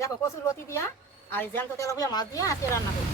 দেখো কচুর লতি দিয়া আর জ্যান্ত তেলাপিয়া মাছ দিয়ে আজকে রান্না করি।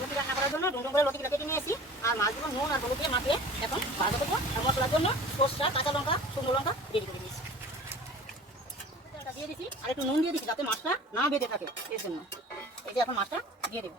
লতি রান্না করার জন্য ডুমডুম করে লতিগুলো কেটে নিয়েছি আর মাছগুলো নুন আর হলুদ দিয়ে মাখিয়ে এখন ভাজা করবো। আর মশলার জন্য সরষা, কাঁচা লঙ্কা, শুকনো লঙ্কা রেডি করে দিয়েছি। তেলটা দিয়ে দিচ্ছি আর একটু নুন দিয়ে দিচ্ছি যাতে মাছটা না বেঁধে থাকে, এর জন্য। এই যে এখন মাছটা দিয়ে দেবো।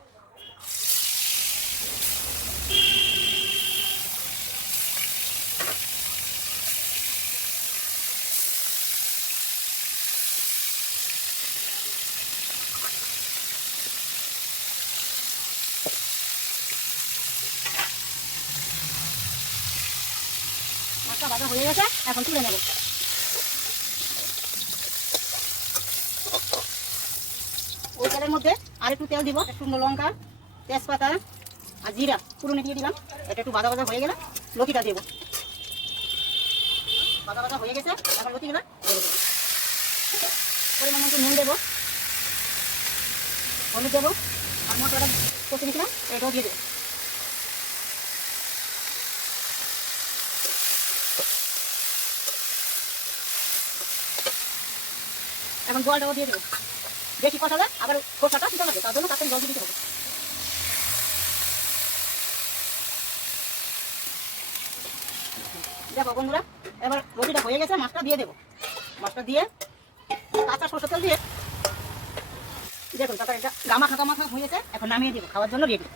মাছটা ভাজা হয়ে গেছে, এখন তুলে নেব। ওই তেলের মধ্যে আর একটু তেল দিব, শুকনো লঙ্কা, তেজপাতা আর জিরা পুরনে দিয়ে দিলাম। এটা একটু ভাজা ভাজা হয়ে গেলে লতিটা দেবো। ভাজা ভাজা হয়ে গেছে, এখন লতিগুলো দিয়ে দেবো। পরিমাণ মতো নুন দেবো, হলুদ দেবো আর মশলাটা কষে নিয়েছিলাম এটাও দিয়ে দেবো। এখন জলটাও দিয়ে দেবো। বেশি কষালে আবার খোসাটা দিতে হবে, তার জন্য তাড়াতাড়ি জল দিতে হবে। দেখো বন্ধুরা, এবার লতিটা হয়ে গেছে, মাছটা দিয়ে দেবো। মাছটা দিয়ে কাঁচা সরষের তেল দিয়ে দেখুন তারপর এটা গামাখা গামাখা হয়েছে, এখন নামিয়ে দেবো, খাওয়ার জন্য রেডি।